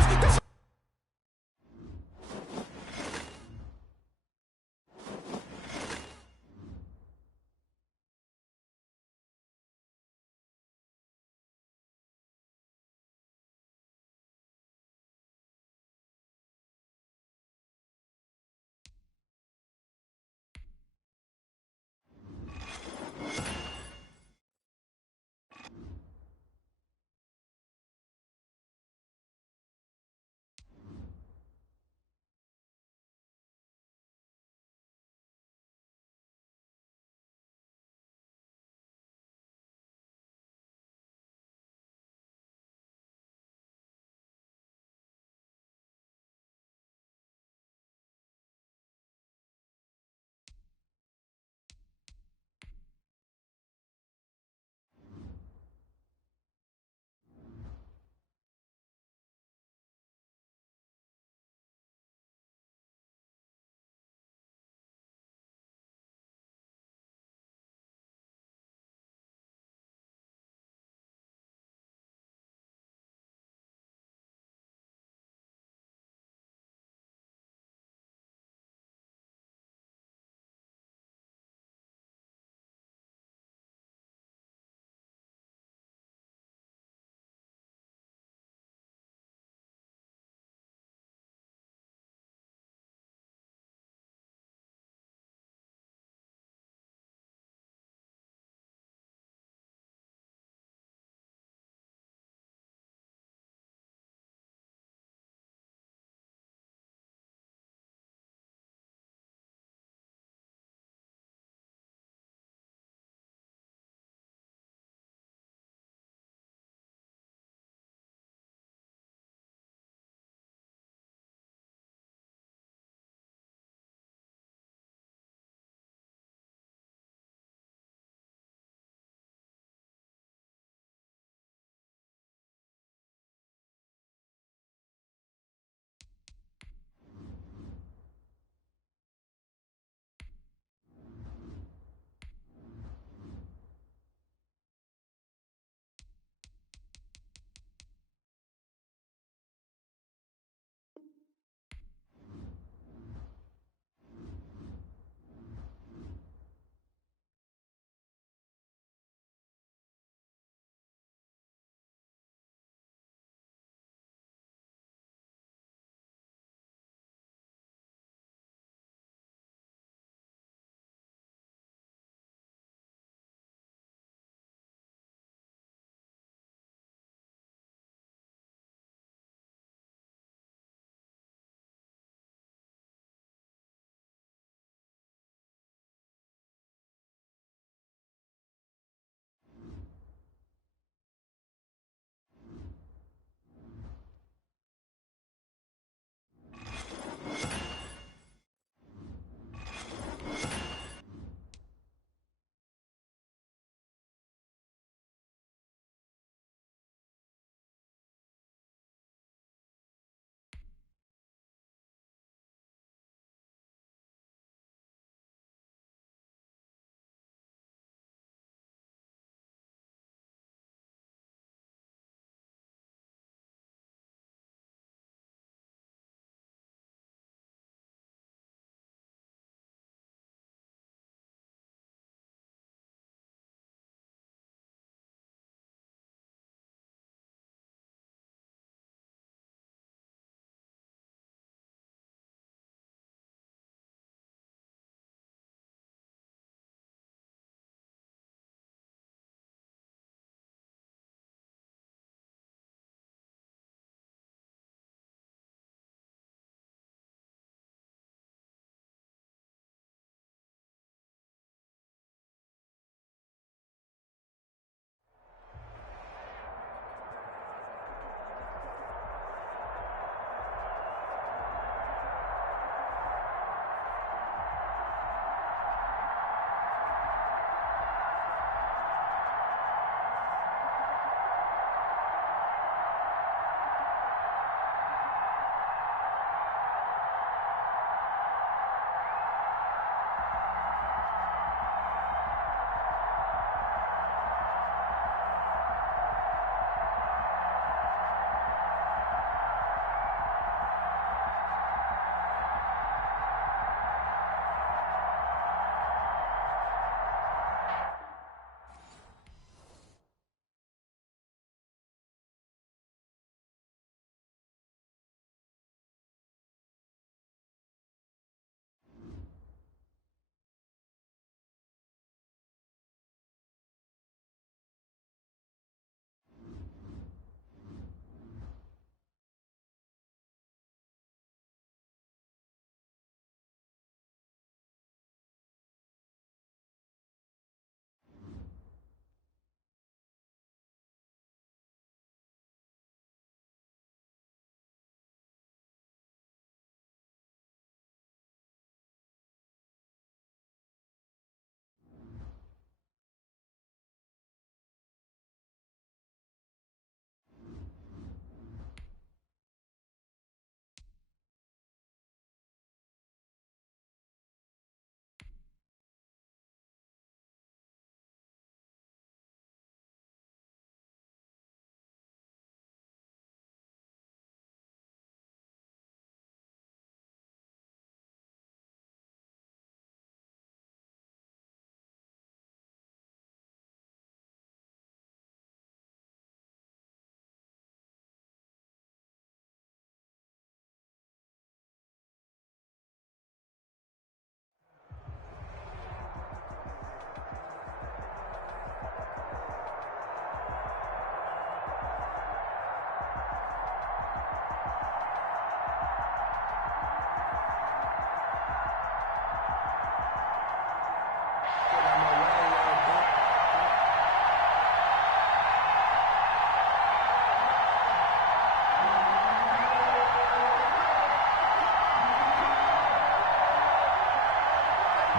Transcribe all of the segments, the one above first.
That's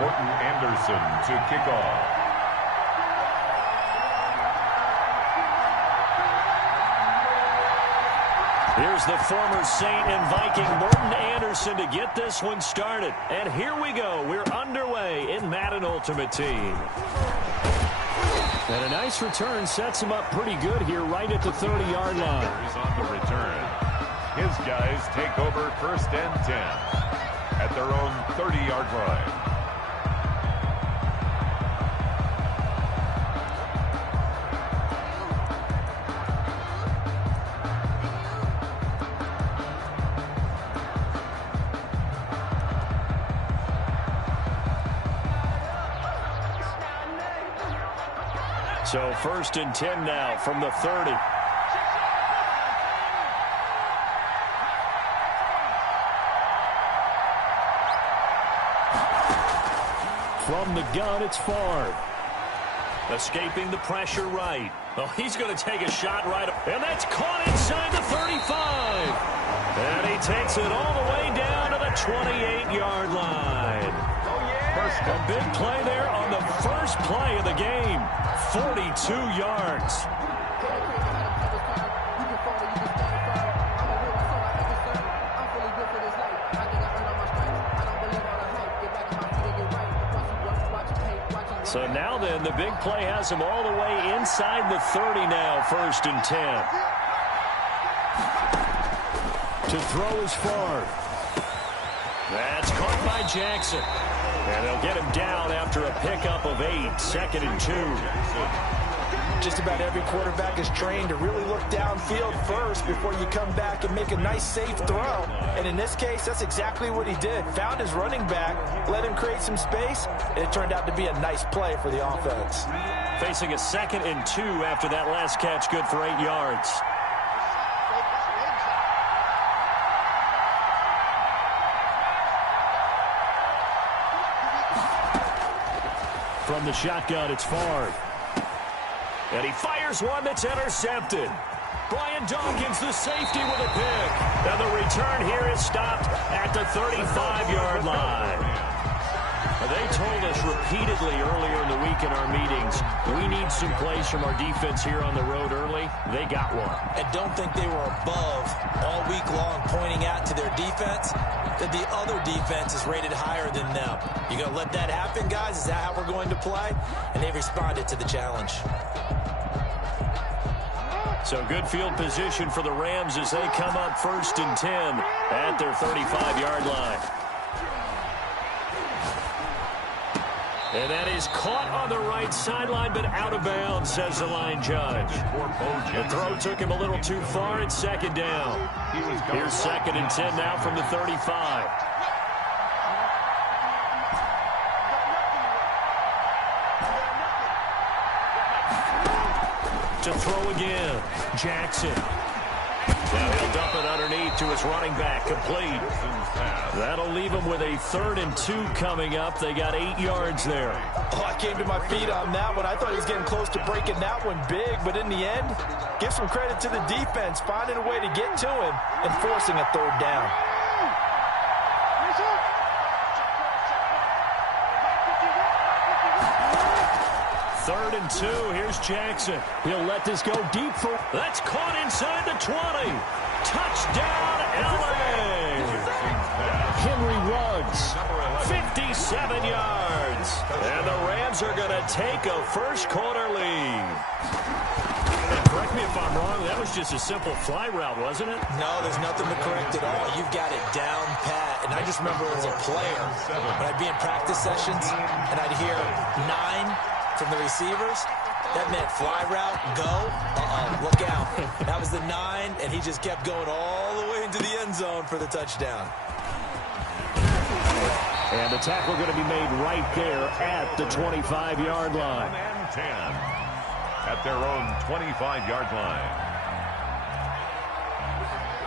Morton Anderson to kick off. Here's the former Saint and Viking Morton Anderson to get this one started. And here we go. We're underway in Madden Ultimate Team. And a nice return sets him up pretty good here right at the 30-yard line. He's on the return. His guys take over 1st and 10 at their own 30-yard line. So 1st and 10 now from the 30. From the gun, it's Favre. Escaping the pressure right. Oh, he's going to take a shot right up. And that's caught inside the 35. And he takes it all the way down to the 28-yard line. A big play there on the first play of the game. 42 yards. So now then, the big play has him all the way inside the 30 now, 1st and 10. To throw is Favre. That's caught by Jackson. And they'll get him down after a pickup of 8, 2nd and 2. Just about every quarterback is trained to really look downfield first before you come back and make a nice, safe throw. And in this case, that's exactly what he did. Found his running back, let him create some space, and it turned out to be a nice play for the offense. Facing a 2nd and 2 after that last catch, good for 8 yards. From the shotgun, it's Favre. And he fires one that's intercepted. Brian Dawkins, the safety, with a pick. And the return here is stopped at the 35-yard line. They told us repeatedly earlier in the week in our meetings, we need some plays from our defense here on the road early. They got one. And don't think they were above all week long pointing out to their defense that the other defense is rated higher than them. You going to let that happen, guys? Is that how we're going to play? And they responded to the challenge. So good field position for the Rams as they come up 1st and 10 at their 35-yard line. And that is caught on the right sideline, but out of bounds, says the line judge. The throw took him a little too far. It's 2nd down. Here's 2nd and 10 now from the 35. To throw again, Jackson. Now he'll dump it underneath to his running back, complete. That'll leave him with a 3rd and 2 coming up. They got 8 yards there. Oh, I came to my feet on that one. I thought he was getting close to breaking that one big, but in the end, give some credit to the defense, finding a way to get to him and forcing a 3rd down. 3rd and 2. Here's Jackson. He'll let this go deep for. That's caught inside the 20. Touchdown, L.A. Henry Ruggs, 57 yards. And the Rams are going to take a first-quarter lead. And correct me if I'm wrong, that was just a simple fly route, wasn't it? No, there's nothing to correct at all. You've got it down pat. And I just remember as a player, when I'd be in practice sessions, and I'd hear 9 from the receivers, that meant fly route, go, look out. That was the 9, and he just kept going all the way into the end zone for the touchdown. And the tackle going to be made right there at the 25-yard line. And 10 at their own 25-yard line.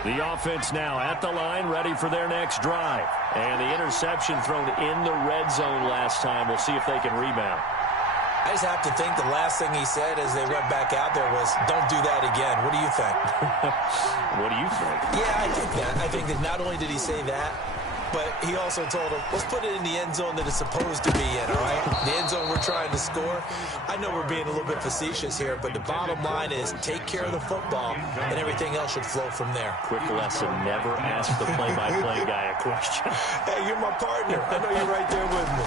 The offense now at the line, ready for their next drive. And the interception thrown in the red zone last time. We'll see if they can rebound. I just have to think the last thing he said as they went back out there was, don't do that again. What do you think? What do you think? Yeah, I think that. I think that not only did he say that, but he also told him, let's put it in the end zone that it's supposed to be in, all right? The end zone we're trying to score. I know we're being a little bit facetious here, but the bottom line is take care of the football, and everything else should flow from there. Quick lesson, never ask the play-by-play guy a question. Hey, you're my partner. I know you're right there with me.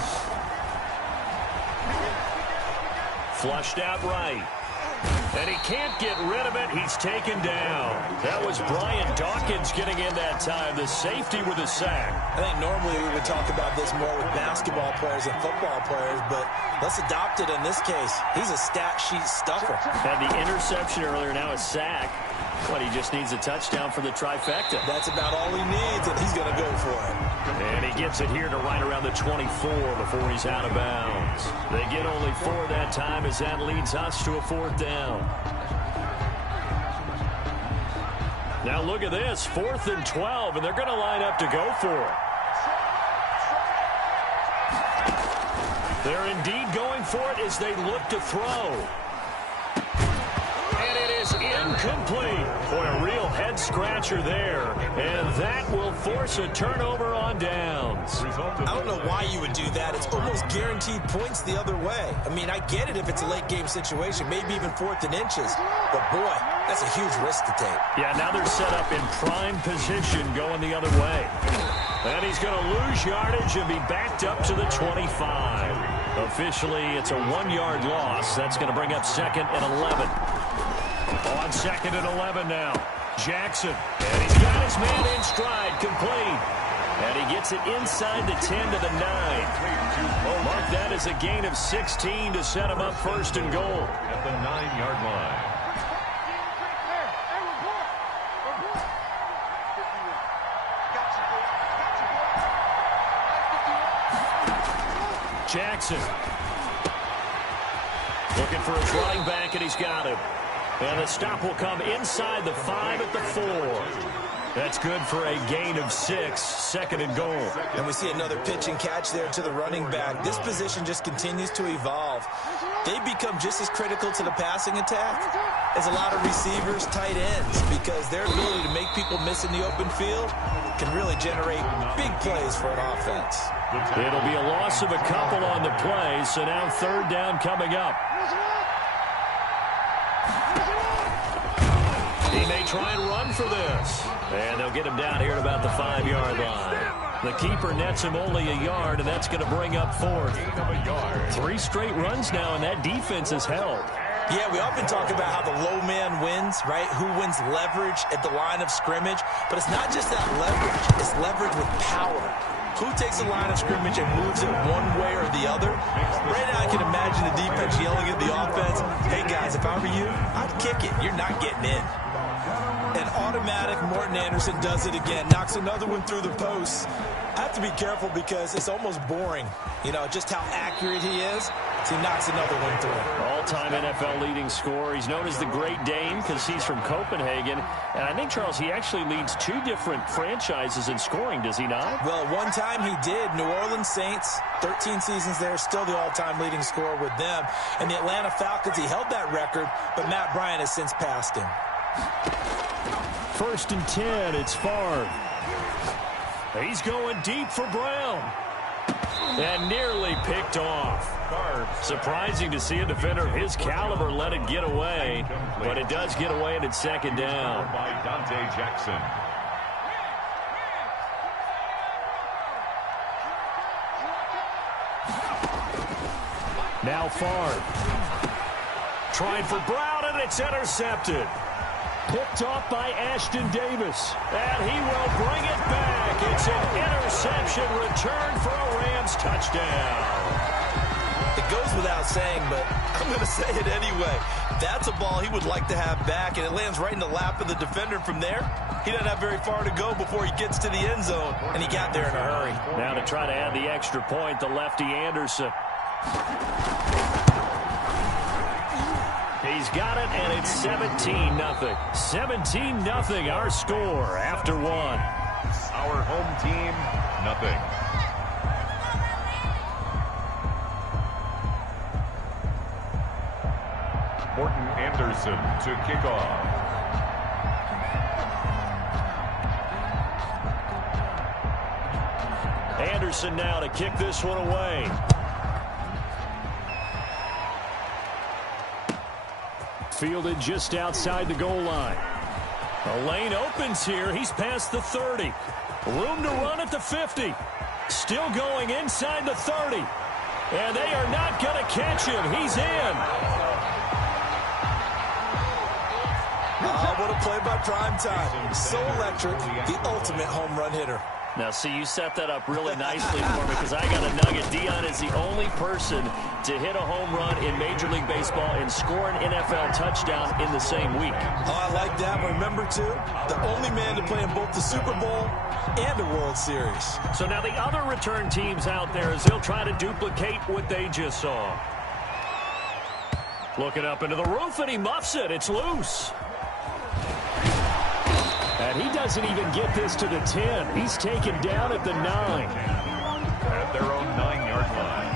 Flushed out right. And he can't get rid of it. He's taken down. That was Brian Dawkins getting in that time. The safety with a sack. I think normally we would talk about this more with basketball players and football players, but let's adopt it in this case. He's a stat sheet stuffer. Had the interception earlier, now a sack. But he just needs a touchdown for the trifecta. That's about all he needs, and he's going to go for it. And he gets it here to right around the 24 before he's out of bounds. They get only 4 that time as that leads us to a 4th down. Now look at this, 4th and 12, and they're going to line up to go for it. They're indeed going for it as they look to throw. Incomplete. Boy, a real head-scratcher there. And that will force a turnover on downs. I don't know why you would do that. It's almost guaranteed points the other way. I mean, I get it if it's a late-game situation, maybe even 4th and inches. But, boy, that's a huge risk to take. Yeah, now they're set up in prime position going the other way. And he's going to lose yardage and be backed up to the 25. Officially, it's a 1-yard loss. That's going to bring up 2nd and 11. On 2nd and 11 now. Jackson. And he's got his man in stride, complete. And he gets it inside the 10 to the 9. Mark that as a gain of 16 to set him up 1st and goal. At the 9-yard line. Jackson. Looking for his running back, and he's got him. And the stop will come inside the 5 at the 4. That's good for a gain of 6, 2nd and goal. And we see another pitch and catch there to the running back. This position just continues to evolve. They become just as critical to the passing attack as a lot of receivers, tight ends, because their ability to make people miss in the open field can really generate big plays for an offense. It'll be a loss of a couple on the play, so now 3rd down coming up. He may try and run for this. And they'll get him down here at about the 5-yard line. The keeper nets him only a yard, and that's going to bring up 4th. 3 straight runs now, and that defense is held. Yeah, we often talk about how the low man wins, right? Who wins leverage at the line of scrimmage. But it's not just that leverage. It's leverage with power. Who takes the line of scrimmage and moves it one way or the other? Right now I can imagine the defense yelling at the offense, hey guys, if I were you, I'd kick it. You're not getting in. And automatic Morton Anderson does it again. Knocks another one through the posts. I have to be careful because it's almost boring. You know, just how accurate he is. So he knocks another one through. All-time NFL leading scorer. He's known as the Great Dane because he's from Copenhagen. And I think, Charles, he actually leads 2 different franchises in scoring, does he not? Well, one time he did. New Orleans Saints, 13 seasons there, still the all-time leading scorer with them. And the Atlanta Falcons, he held that record, but Matt Bryant has since passed him. 1st and 10, it's Favre. He's going deep for Brown. And nearly picked off. Surprising to see a defender of his caliber let it get away. But it does get away, and it's 2nd down. By Dante Jackson. Now Favre. Trying for Brown, and it's intercepted. Picked off by Ashton Davis. And he will bring it back. It's an interception return for a Rams touchdown. It goes without saying, but I'm going to say it anyway. That's a ball he would like to have back, and it lands right in the lap of the defender from there. He doesn't have very far to go before he gets to the end zone, and he got there in a hurry. Now to try to add the extra point, the lefty Anderson. He's got it, and it's 17-0. 17-0, our score after 1. Our home team, nothing. Morton Anderson to kick off. Anderson now to kick this one away. Fielded just outside the goal line. The lane opens here. He's past the 30. Room to run at the 50. Still going inside the 30. And they are not going to catch him. He's in. What a play by Prime Time. So electric, the ultimate home run hitter. Now, see, you set that up really nicely for me because I got a nugget. Dion is the only person to hit a home run in Major League Baseball and score an NFL touchdown in the same week. Oh, I like that. Remember, too, the only man to play in both the Super Bowl and a World Series. So now the other return teams out there as they'll try to duplicate what they just saw. Looking up into the roof, and he muffs it. It's loose. And he doesn't even get this to the 10. He's taken down at the 9. At their own 9-yard line.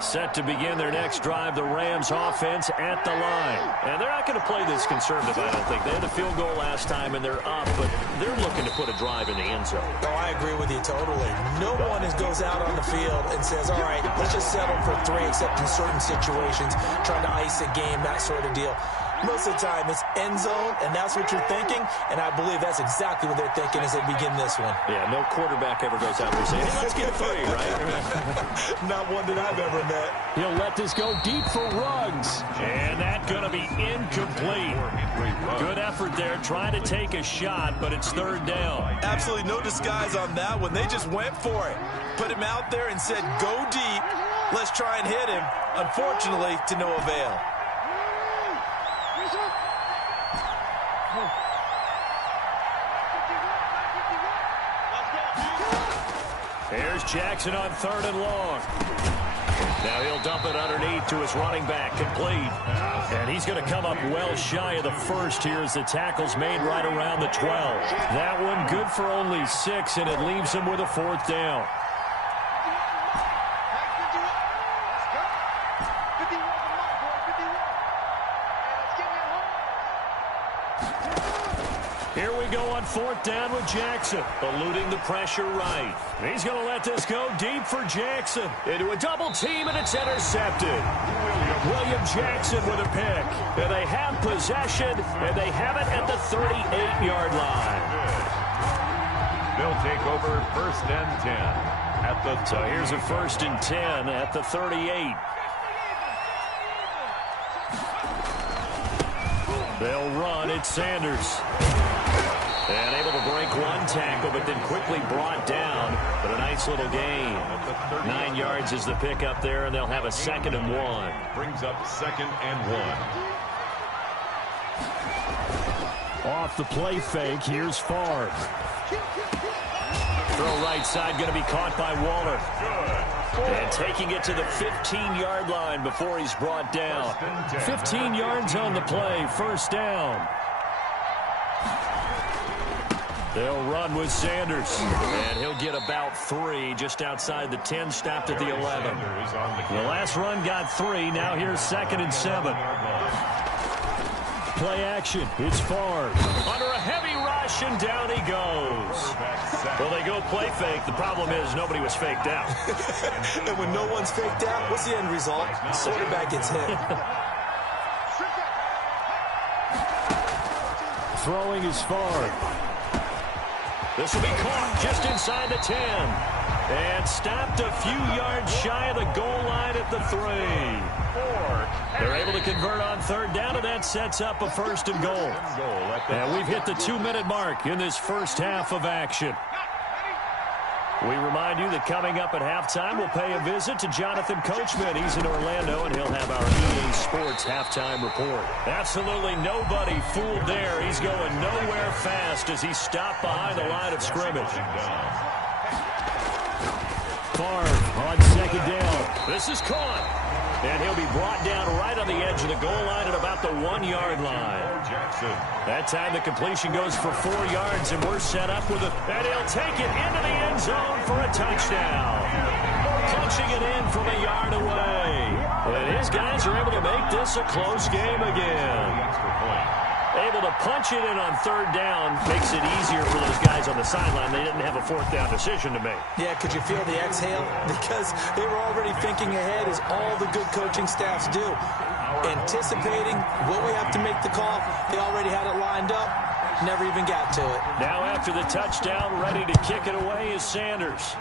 Set to begin their next drive, the Rams offense at the line. And they're not going to play this conservative, I don't think. They had a field goal last time, and they're up, but they're looking to put a drive in the end zone. Oh, I agree with you totally. No one goes out on the field and says, all right, let's just settle for 3, except in certain situations, trying to ice a game, that sort of deal. Most of the time, it's end zone, and that's what you're thinking, and I believe that's exactly what they're thinking as they begin this one. Yeah, no quarterback ever goes out there saying, hey, let's get 3, right? Not one that I've ever met. He'll let this go deep for Ruggs, and that's going to be incomplete. Good effort there, trying to take a shot, but it's 3rd down. Absolutely no disguise on that one. They just went for it. Put him out there and said, go deep. Let's try and hit him. Unfortunately, to no avail. Here's Jackson on 3rd and long. Now he'll dump it underneath to his running back, complete. And he's going to come up well shy of the 1st here as the tackle's made right around the 12. That one good for only 6, and it leaves him with a 4th down. Here we go on 4th down with Jackson, eluding the pressure right. He's going to let this go deep for Jackson. Into a double team, and it's intercepted. William Jackson with a pick. And they have possession, and they have it at the 38-yard line. They'll take over 1st and 10 at the 30. So here's a 1st and 10 at the 38. They'll run. It's Sanders. And able to break one tackle, but then quickly brought down. But a nice little gain. 9 yards is the pickup there, and they'll have a 2nd and 1. Brings up 2nd and 1. Off the play fake, here's Favre. Throw right side, going to be caught by Waller. And taking it to the 15-yard line before he's brought down. 15 yards on the play, 1st down. They'll run with Sanders. And he'll get about 3 just outside the 10, stopped at the 11. The last run got 3. Now here's 2nd and 7. Play action. It's Favre. Under a heavy rush, and down he goes. Well, they go play fake. The problem is nobody was faked out. And when no one's faked out, what's the end result? Quarterback gets hit. Throwing is Favre. This will be caught just inside the 10. And stopped a few yards shy of the goal line at the 3. They're able to convert on 3rd down, and that sets up a 1st and goal. And we've hit the 2-minute mark in this first half of action. We remind you that coming up at halftime, we'll pay a visit to Jonathan Coachman. He's in Orlando, and he'll have our EA Sports halftime report. Absolutely nobody fooled there. He's going nowhere fast as he stopped behind the line of scrimmage. Favre on 2nd down. This is caught. And he'll be brought down right on the edge of the goal line at about the 1-yard line. That time the completion goes for 4 yards, and we're set up with it. And he'll take it into the end zone for a touchdown. Punching it in from a yard away. And his guys are able to make this a close game again. Able to punch it in on 3rd down makes it easier for those guys on the sideline. They didn't have a 4th down decision to make. Yeah, could you feel the exhale? Because they were already thinking ahead, as all the good coaching staffs do. Anticipating, will we have to make the call? They already had it lined up. Never even got to it. Now after the touchdown, ready to kick it away is Sanders.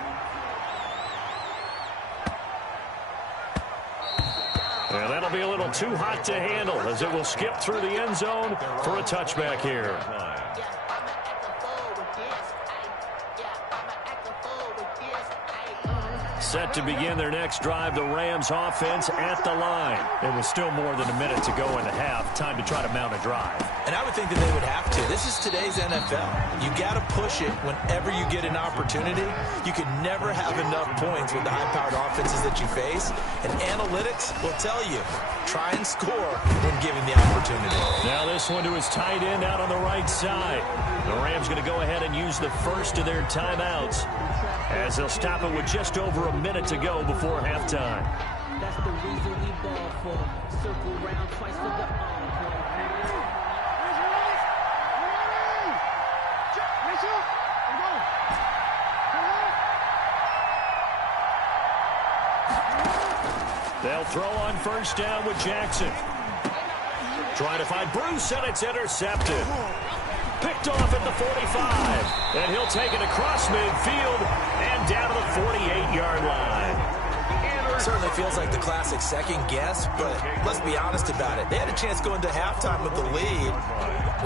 And that'll be a little too hot to handle, as it will skip through the end zone for a touchback here. Set to begin their next drive, the Rams offense at the line. It was still more than a minute to go in the half. Time to try to mount a drive. And I would think that they would have to. This is today's NFL. You got to push it whenever you get an opportunity. You can never have enough points with the high-powered offenses that you face. And analytics will tell you, try and score when given the opportunity. Now this one to his tight end out on the right side. The Rams going to go ahead and use the first of their timeouts, as they'll stop it with just over a minute to go before halftime. That's the reason we ball for. Circle round twice for the They'll throw on 1st down with Jackson. Trying to find Bruce, and it's intercepted. Picked off at the 45. And he'll take it across midfield and down to the 48-yard line. Certainly feels like the classic second guess, but let's be honest about it. They had a chance going to halftime with the lead.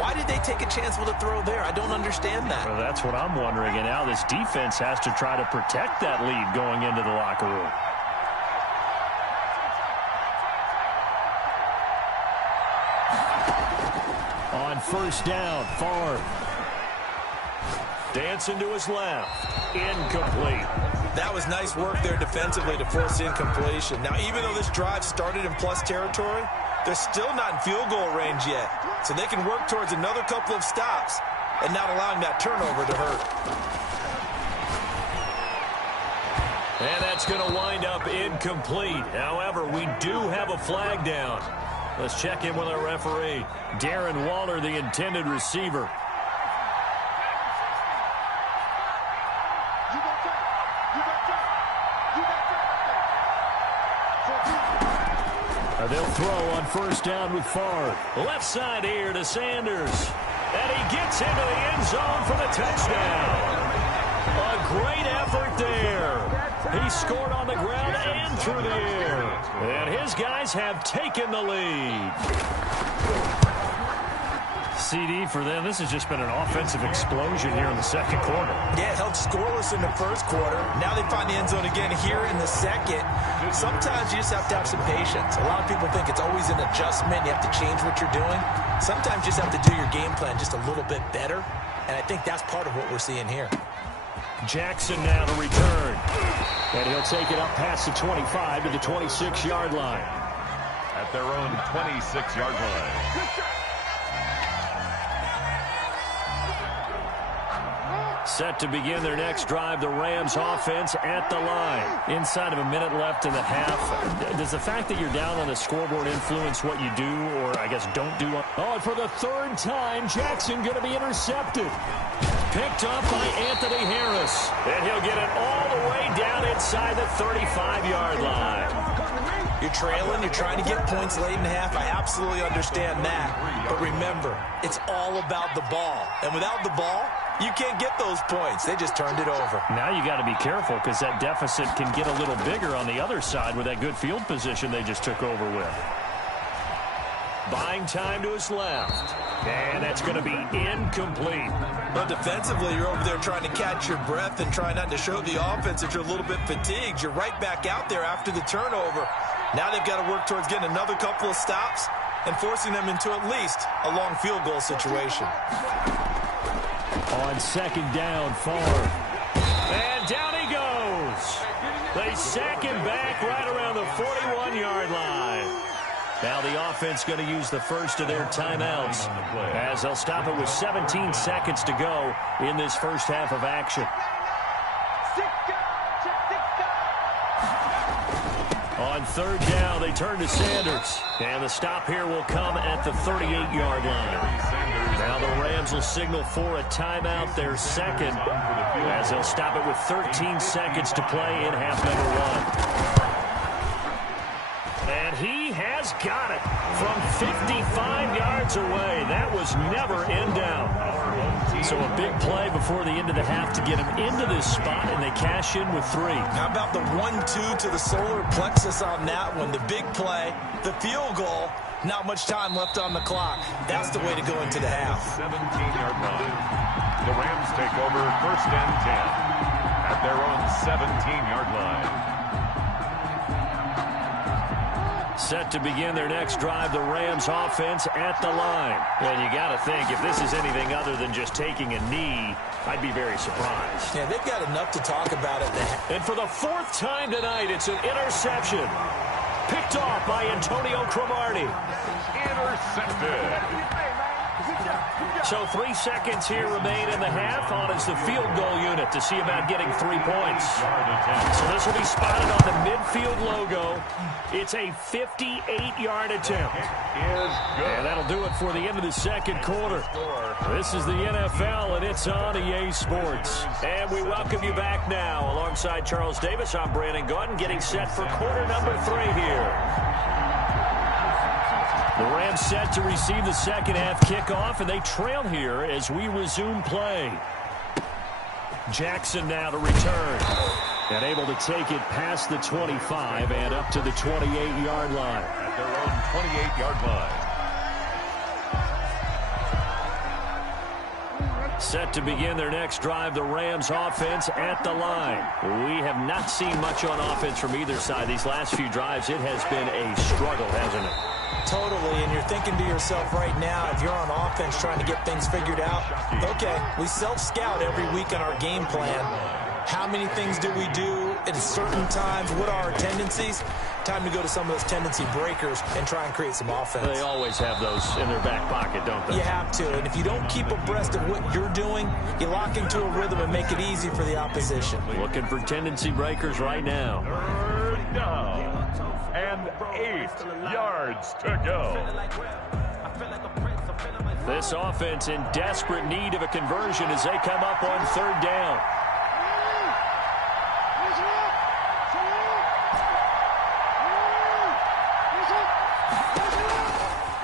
Why did they take a chance with a throw there? I don't understand that. Well, that's what I'm wondering. And now this defense has to try to protect that lead going into the locker room. On 1st down, Favre. Dancing to his left. Incomplete. That was nice work there defensively to force incompletion. Now, even though this drive started in plus territory, they're still not in field goal range yet. So they can work towards another couple of stops and not allowing that turnover to hurt. And that's going to wind up incomplete. However, we do have a flag down. Let's check in with our referee. Darren Waller, the intended receiver. They'll throw on 1st down with Favre. Left side here to Sanders. And he gets into the end zone for the touchdown. A great effort there. He scored on the ground and through the air. And his guys have taken the lead. CD for them. This has just been an offensive explosion here in the 2nd quarter. Yeah, held scoreless in the 1st quarter. Now they find the end zone again here in the 2nd. Sometimes you just have to have some patience. A lot of people think it's always an adjustment. You have to change what you're doing. Sometimes you just have to do your game plan just a little bit better. And I think that's part of what we're seeing here. Jackson now to return. And he'll take it up past the 25 to the 26-yard line. At their own 26-yard line. Set to begin their next drive, the Rams offense at the line. Inside of a minute left in the half. Does the fact that you're down on the scoreboard influence what you do, or I guess don't do? Oh, and for the 3rd time, Jackson going to be intercepted. Picked up by Anthony Harris. And he'll get it all the way down inside the 35-yard line. You're trailing, you're trying to get points late in the half. I absolutely understand that. But remember, it's all about the ball. And without the ball, you can't get those points. They just turned it over. Now you got to be careful, because that deficit can get a little bigger on the other side with that good field position they just took over with. Buying time to his left. And that's going to be incomplete. But defensively, you're over there trying to catch your breath and try not to show the offense that you're a little bit fatigued. You're right back out there after the turnover. Now they've got to work towards getting another couple of stops and forcing them into at least a long field goal situation. On 2nd down, Favre. And down he goes. They sack him back right around the 41-yard line. Now the offense going to use the first of their timeouts as they'll stop it with 17 seconds to go in this first half of action. On third down, they turn to Sanders. And the stop here will come at the 38-yard line. Now the Rams will signal for a timeout, their second, as they'll stop it with 13 seconds to play in half number 1. And he has got it from 55 yards away. That was never in down. So a big play before the end of the half to get him into this spot, and they cash in with 3. How about the 1-2 to the solar plexus on that one? The big play, the field goal, not much time left on the clock. That's the way to go into the half. 17-yard line. The Rams take over first and 10 at their own 17-yard line. Set to begin their next drive, the Rams offense at the line. And you got to think, if this is anything other than just taking a knee, I'd be very surprised. Yeah, they've got enough to talk about it. And for the 4th time tonight, it's an interception. Picked off by Antonio Cromartie. Intercepted. So 3 seconds here remain in the half. On is the field goal unit to see about getting 3 points. So this will be spotted on the midfield logo. It's a 58-yard attempt. And that'll do it for the end of the second quarter. This is the NFL, and it's on EA Sports. And we welcome you back now. Alongside Charles Davis, I'm Brandon Gordon, getting set for quarter number 3 here. The Rams set to receive the second half kickoff, and they trail here as we resume play. Jackson now to return. And able to take it past the 25 and up to the 28-yard line. At their own 28-yard line. Set to begin their next drive, the Rams offense at the line. We have not seen much on offense from either side. These last few drives, it has been a struggle, hasn't it? Totally, and you're thinking to yourself right now, if you're on offense trying to get things figured out, okay, we self-scout every week on our game plan. How many things do we do at certain times? What are our tendencies? Time to go to some of those tendency breakers and try and create some offense. They always have those in their back pocket, don't they? You have to, and if you don't keep abreast of what you're doing, you lock into a rhythm and make it easy for the opposition. Looking for tendency breakers right now. Third down. And 8 yards to go. This offense in desperate need of a conversion as they come up on third down.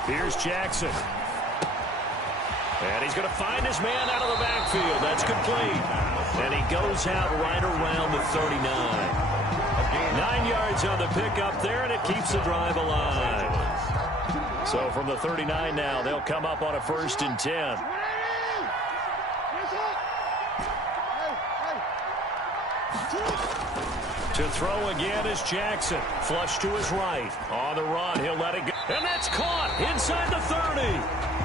Here's Jackson. And he's going to find his man out of the backfield. That's complete. And he goes out right around the 39. 9 yards on the pickup there, and it keeps the drive alive. So from the 39 now, they'll come up on a 1st and 10. To throw again is Jackson. Flush to his right. On the run, he'll let it go. And that's caught inside the 30.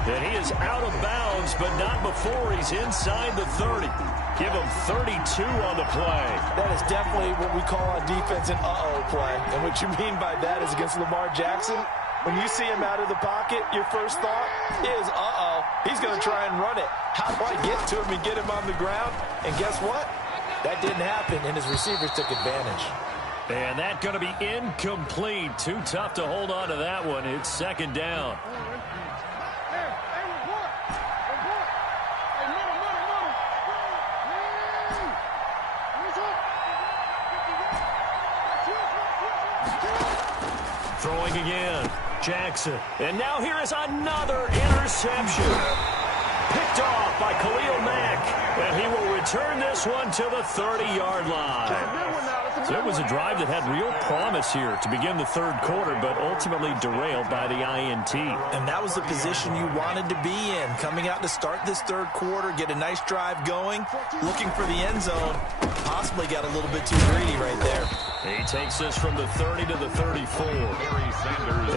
And he is out of bounds, but not before he's inside the 30. Give him 32 on the play. That is definitely what we call on defense an uh-oh play. And what you mean by that is against Lamar Jackson, when you see him out of the pocket, your first thought is, uh-oh, he's going to try and run it. How do I get to him and get him on the ground? And guess what? That didn't happen, and his receivers took advantage. And that's going to be incomplete. Too tough to hold on to that one. It's 2nd down. Throwing again. Jackson. And now here is another interception. Picked off by Khalil Mack. And he will return this one to the 30-yard line. So it was a drive that had real promise here to begin the third quarter, but ultimately derailed by the INT. And that was the position you wanted to be in. Coming out to start this third quarter, get a nice drive going, looking for the end zone. Possibly got a little bit too greedy right there. He takes this from the 30 to the 34.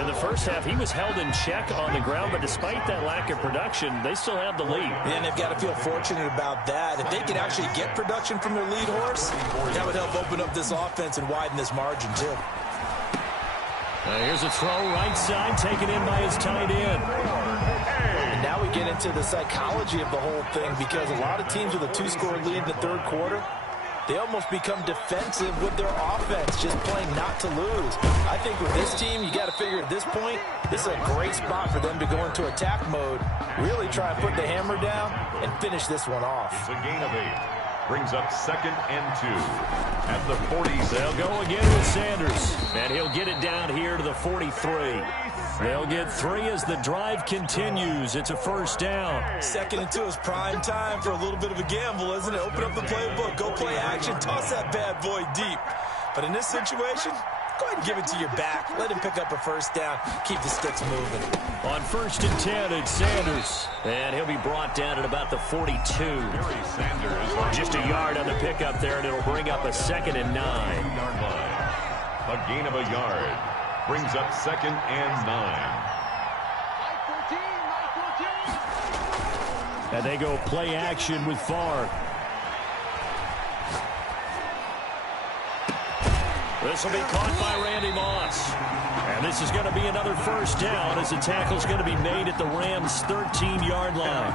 In the first half, he was held in check on the ground, but despite that lack of production, they still have the lead. And they've got to feel fortunate about that. If they could actually get production from their lead horse, that would help open up this offense and widen this margin, too. Here's a throw right side, taken in by his tight end. And now we get into the psychology of the whole thing, because a lot of teams with a 2-score lead in the third quarter, they almost become defensive with their offense, just playing not to lose. I think with this team, you got to figure at this point, this is a great spot for them to go into attack mode, really try and put the hammer down and finish this one off. It's a gain of 8. Brings up 2nd and 2 at the 40. They'll go again with Sanders, and he'll get it down here to the 43. They'll get 3 as the drive continues. It's a first down. 2nd and 2 is prime time for a little bit of a gamble, isn't it? Open up the playbook, go play action, toss that bad boy deep. But in this situation, go ahead and give it to your back. Let him pick up a first down. Keep the sticks moving. On 1st and 10, it's Sanders. And he'll be brought down at about the 42. Just a yard on the pickup there, and it'll bring up a 2nd and 9. A gain of a yard. Brings up 2nd and 9. And they go play action with Favre. This will be caught by Randy Moss. And this is going to be another first down as the tackle's going to be made at the Rams' 13-yard line.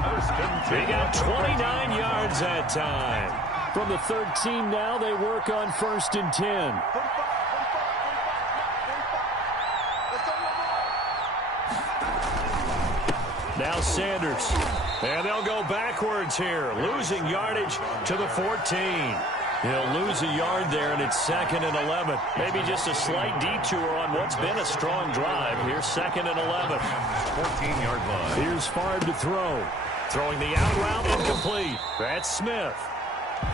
They got 29 yards that time. From the 13 now, they work on 1st and 10. Now Sanders. And they'll go backwards here, losing yardage to the 14. He'll lose a yard there, and it's 2nd and 11. Maybe just a slight detour on what's been a strong drive. Here's 2nd and 11. 14-yard line. Here's Favre to throw. Throwing the out route, incomplete. That's Smith.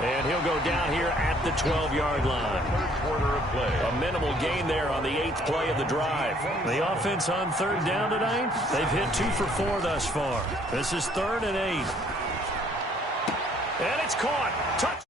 And he'll go down here at the 12-yard line. Third quarter of play. A minimal gain there on the 8th play of the drive. The offense on 3rd down tonight, they've hit 2 for 4 thus far. This is 3rd and 8. And it's caught. Touch.